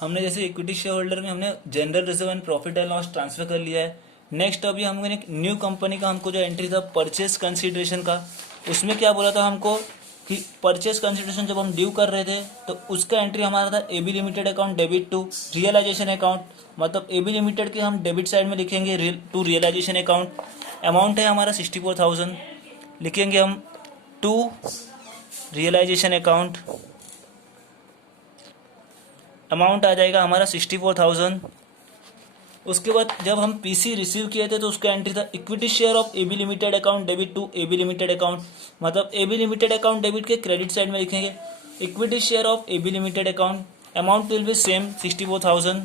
हमने जैसे equity share holder में हमने general reserve and profit and loss transfer कर लिया है। नेक्स्ट अभी हमने एक न्यू कंपनी का हमको जो एंट्री था परचेस कंसिडरेशन का, उसमें क्या बोला था हमको कि परचेस कंसिडरेशन जब हम ड्यू कर रहे थे तो उसका एंट्री हमारा था AB limited account debit to realisation account. मतलब एबी लिमिटेड के हम डेबिट साइड में लिखेंगे टू रियलाइजेशन अकाउंट। अमाउंट है हमारा 64,000, लिखेंगे हम टू रियलाइजेशन अकाउंट। अमाउंट आ जाएगा हमारा 64,000। उसके बाद जब हम पीसी रिसीव किए थे तो उसका एंट्री था equity share of AB limited account debit to AB limited account. मतलब एबी लिमिटेड अकाउंट डेबिट के क्रेडिट साइड में लिखेंगे equity share of AB limited account. Amount will be same 64,000,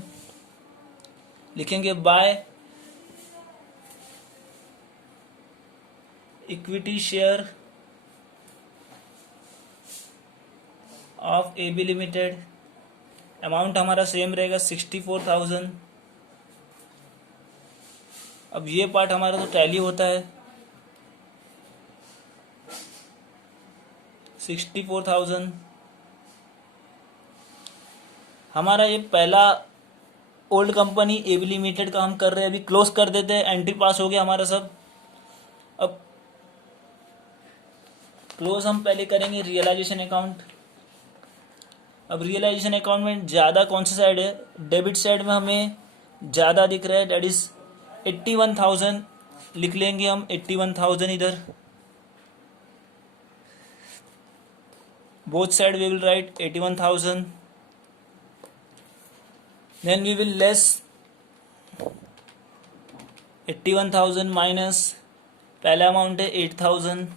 लिखेंगे by equity share of AB limited. Amount हमारा same रहेगा 64,000। अब ये part हमारा तो टैली होता है 64,000। हमारा ये पहला ओल्ड कंपनी एबी लिमिटेड का हम कर रहे हैं, अभी क्लोज कर देते हैं। एंट्री पास हो गया हमारा सब। अब क्लोज हम पहले करेंगे रियलाइजेशन अकाउंट। अब रियलाइजेशन अकाउंट में ज़्यादा कौन सी साइड है, डेबिट साइड में हमें ज़्यादा दिख रहा है, डेट इज 81,000। लिख लेंगे हम 81,000 इधर। Both side we will write 81,000। Then we will less 81,000 minus पहला अमाउंट है 8,000,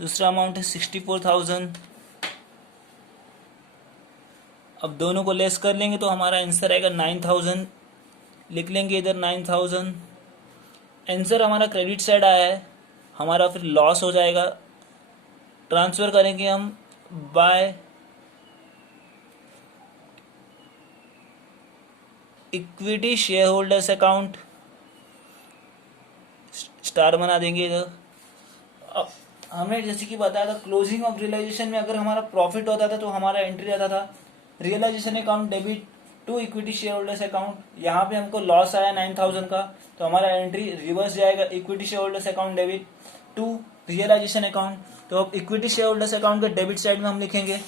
दूसरा अमाउंट है 64,000। अब दोनों को लेस कर लेंगे तो हमारा आंसर आएगा 9,000। लिख लेंगे इधर 9,000। आंसर हमारा क्रेडिट साइड आया है, हमारा फिर लॉस हो जाएगा। ट्रांसफ़र करेंगे हम bye equity share holders account, star बना देंगे इधर। अब हमने जैसे कि बताया था क्लोजिंग ऑफ रियलाइजेशन में अगर हमारा प्रॉफिट होता था तो हमारा एंट्री आता था realisation account debit to equity share holders account. यहाँ पे हमको लॉस आया 9,000 का, तो हमारा एंट्री रिवर्स जाएगा equity share holders account debit to realisation account. तो अब इक्विटी शेयर होल्डर्स अकाउंट के डेबिट साइड में हम लिखेंगे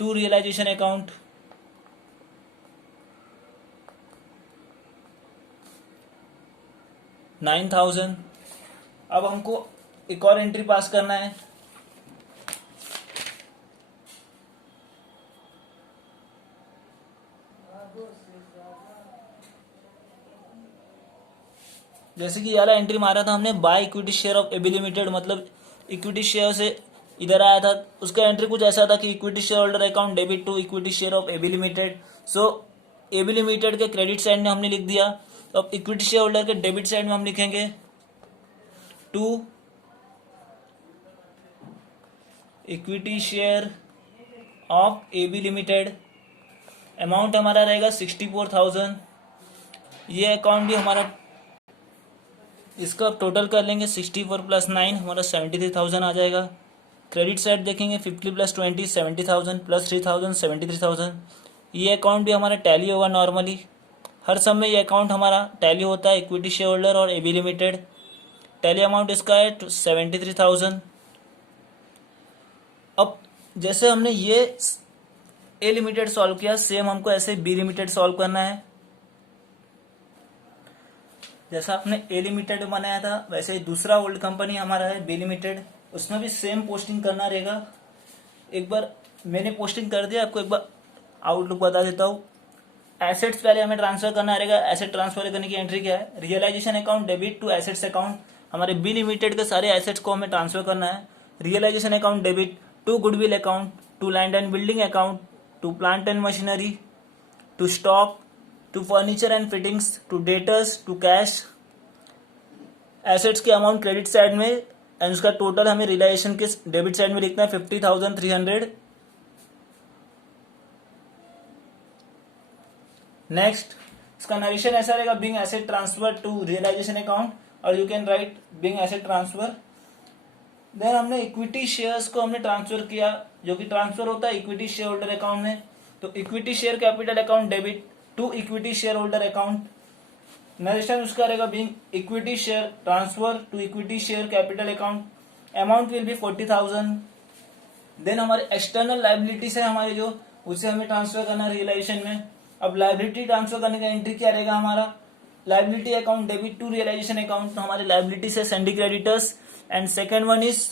टू रियलाइजेशन अकाउंट। $9,000। अब हमको एक और एंट्री पास करना है। जैसे कि वाला एंट्री मारा था हमने by equity share of AB limited, मतलब इक्विटी शेयर से इधर आया था। उसका एंट्री कुछ ऐसा था कि equity share holder account debit to equity share of AB limited. So AB limited के क्रेडिट साइड में हमने लिख दिया। तो अब इक्विटी शेयर होल्डर के डेबिट साइड में हम लिखेंगे to equity share of AB limited. Amount हमारा रहेगा 64,000। ये अकाउंट भी हमारा, इसका टोटल कर लेंगे 64 + 9 हमारा 73,000 आ जाएगा। क्रेडिट साइड देखेंगे 50 + 20 70,000 + 3,000 73,000। ये अकाउंट भी हमारा टैली होगा नॉर्मली। हर समय ये अकाउंट हमारा टैली होता है इक्विटी शेयर होल्डर और एबी लिमिटेड। टैली अमाउंट इसका है 73,000। अब जैसे हमने ये ए लिमिटेड सॉल्व किया, सेम हमको ऐसे बी लिमिटेड सॉल्व करना है। जैसा आपने ए लिमिटेड बनाया था वैसे ही दूसरा ओल्ड कंपनी हमारा है बी लिमिटेड, उसमें भी सेम पोस्टिंग करना रहेगा। एक बार मैंने पोस्टिंग कर दिया, आपको एक बार आउटलुक बता देता हूँ। एसेट्स पहले हमें ट्रांसफर करना रहेगा। एसेट ट्रांसफर करने की एंट्री क्या है, realisation account debit to assets account. हमारे बी लिमिटेड के सारे एसेट्स को हमें ट्रांसफर करना है। Realisation account debit to goodwill account, to land and building account, to plant and machinery, to stock, to furniture and fittings, to debtors, to cash. Assets के amount credit side में and उसका total हमें realisation के debit side में लिखना है 50,300। Next इसका narration ऐसा रहेगा, Bing asset transfer to realisation account, और you can write being asset transfer. Then हमने इक्विटी शेयर्स को हमने ट्रांसफर किया, जो कि ट्रांसफर होता है इक्विटी शेयर होल्डर अकाउंट में। तो equity share capital account debit to equity share holder account, narration उसका रहेगा being equity share transfer to equity share capital account, amount will be 40,000। Then हमारे एक्सटर्नल लाइबिलिटीज है हमारे जो, उसे हमें ट्रांसफर करना है रियलाइजेशन में। अब लाइबिलिटी ट्रांसफर करने का एंट्री क्या रहेगा हमारा, liability account debit to realisation account. तो हमारे लाइबिलिटी से sundry creditors and second one is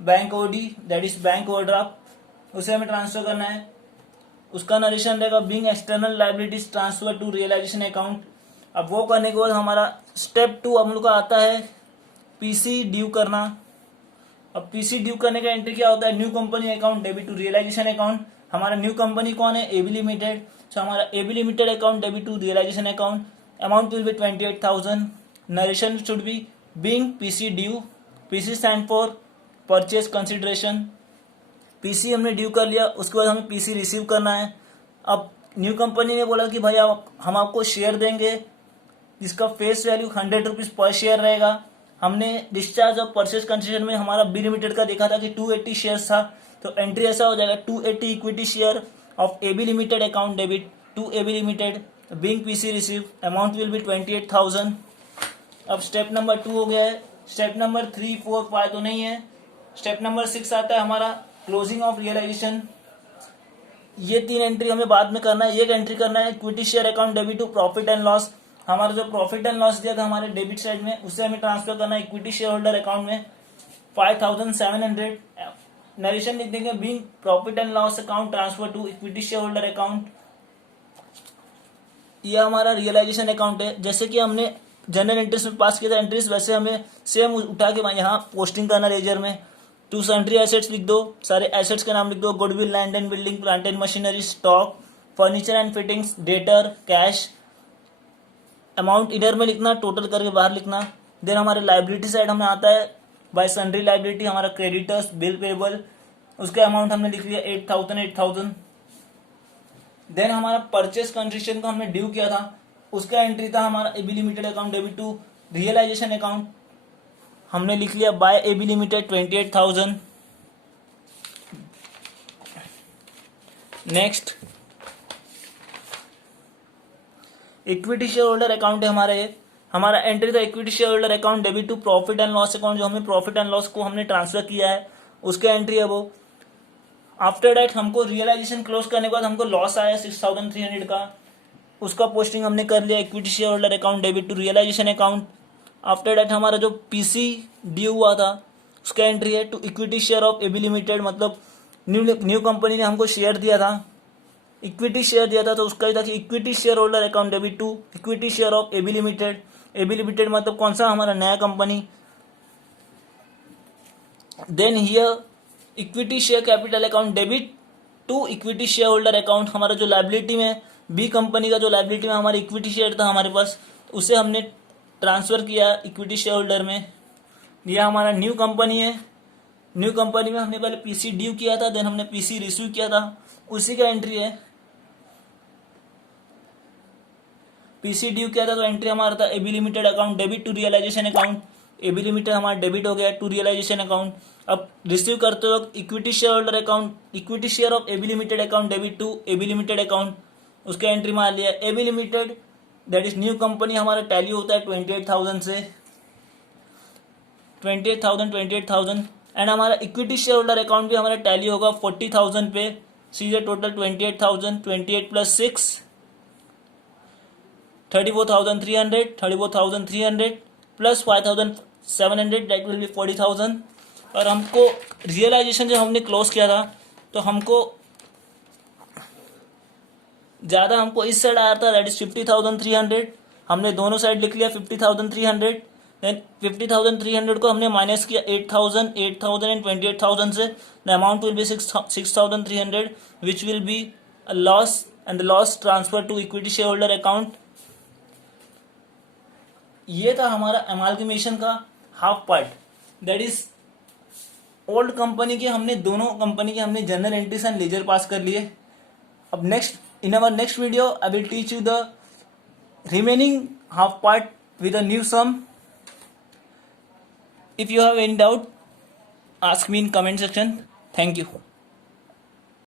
bank OD, that is bank overdraft, उसे हमें ट्रांसफर करना है। उसका नरेशन रहेगा being external liabilities transfer to realisation account. अब वो करने के बाद हमारा स्टेप 2 हम लोग का आता है पीसी ड्यू करना। अब पीसी ड्यू करने का एंट्री क्या होता है, new company account debit to realisation account. हमारा न्यू कंपनी कौन है, एबी लिमिटेड। सो हमारा AB limited account debit to realisation account, amount will be 28,000। Narration should be being PC due, PC stand for purchase consideration. PC हमने due कर लिया, उसके बाद हमें पीसी रिसीव करना है। अब न्यू कंपनी ने बोला कि भाई हम आपको शेयर देंगे जिसका face value 100 rupees per share रहेगा। हमने डिस्चार्ज ऑफ परचेज कंसिडरेशन में हमारा बी लिमिटेड का देखा था कि 280 शेयर था, तो एंट्री ऐसा हो जाएगा 280 equity share of AB limited account debit to AB limited being PC receive, amount will be 28,000। अब स्टेप नंबर 2 हो गया है। स्टेप नंबर 3, 4, 5 तो नहीं है। स्टेप नंबर 6 आता है हमारा क्लोजिंग ऑफ रियलाइजेशन। ये 3 एंट्री हमें बाद में करना है। एक एंट्री करना है equity share account debit to profit and loss. हमारा जो प्रॉफिट एंड लॉस दिया था हमारे डेबिट साइड में, उसे हमें ट्रांसफर करना है इक्विटी शेयर होल्डर अकाउंट में 5,700। नरेशन लिख देंगे being profit and loss account transfer to equity share holder account. यह हमारा रियलाइजेशन अकाउंट है। जैसे कि हमने जनरल एंट्रीज में पास किया था एंट्रीज, वैसे हमें सेम उठा के यहाँ पोस्टिंग करना लेजर में। टू सन्ड्री एसेट्स लिख दो, सारे एसेट्स के नाम लिख दो, goodwill, land and building, plant and machinery, stock, furniture and fittings, debtor, cash. Amount इधर में लिखना, टोटल करके बाहर लिखना। देन हमारे लाइबिलिटी साइड हमें आता है बाय सन्ड्री लाइबिलिटी, हमारा क्रेडिटर्स, बिल पेबल, उसका अमाउंट हमने लिख लिया 8,000। देन हमारा परचेस कंसिडरेशन का हमने ड्यू किया था, उसका एंट्री था हमारा AB limited account debit to realisation account, हमने लिख लिया by AB limited 28,000। Next equity share holder account है हमारा। ये हमारा एंट्री था equity share holder account debit to profit and loss account, जो हमें प्रॉफिट एंड लॉस को हमने ट्रांसफर किया है, उसका एंट्री है वो। आफ्टर दैट हमको रियलाइजेशन क्लोज करने के बाद हमको लॉस आया 6,300 का, उसका पोस्टिंग हमने कर लिया equity share holder account debit to realisation account. After that हमारा जो पीसी ड्यू हुआ था उसका एंट्री है to equity share of AB limited, मतलब न्यू कंपनी ने हमको शेयर दिया था, इक्विटी शेयर दिया था, तो उसका ही था कि equity share holder account debit to equity share of AB limited. AB limited मतलब कौन सा, हमारा नया कंपनी। Then here equity share capital account debit to equity share holder account, हमारा जो लाइबिलिटी में बी कंपनी का जो लाइबिलिटी में हमारा इक्विटी शेयर था हमारे पास, उसे हमने ट्रांसफर किया इक्विटी शेयर होल्डर में। यह हमारा न्यू कंपनी है। न्यू कंपनी में हमने पहले पीसी ड्यू किया था, देन हमने पीसी रिसीव किया था, उसी का एंट्री है। पीसी ड्यू किया था तो एंट्री हमारा था AB limited account debit to realisation account, AB limited हमारा डेबिट हो गया टू रियलाइजेशन अकाउंट। अब रिसीव करते वक्त equity share holder account, equity share of AB limited account debit to AB limited account, उसका एंट्री मार लिया। AB limited that is new company हमारा टैली होता है 28,000 से, 28,000 एंड हमारा इक्विटी शेयर होल्डर अकाउंट भी हमारा टैली होगा 40,000 पे। सीधे total 28,000, 28 plus 6 34,300, 34,300 plus 5,700 that will be 40,000। और हमको रियलाइजेशन जब हमने क्लोज किया था तो हमको ज़्यादा हमको इस साइड आया था, दैट इज 50,300। हमने दोनों साइड लिख लिया 50,300। देन 50,300 को हमने माइनस किया 8,000, 8,000 एंड 28,000 से। The amount will be 6,300 which will be a loss and the loss transfer to equity share holder account. ये था हमारा अमालगमेशन का half part, that is old company के हमने दोनों कंपनी के हमने journal entries and ledger pass कर लिए। अब next in our next video I will teach you the remaining half part with a new sum. If you have any doubt, ask me in comment section. Thank you.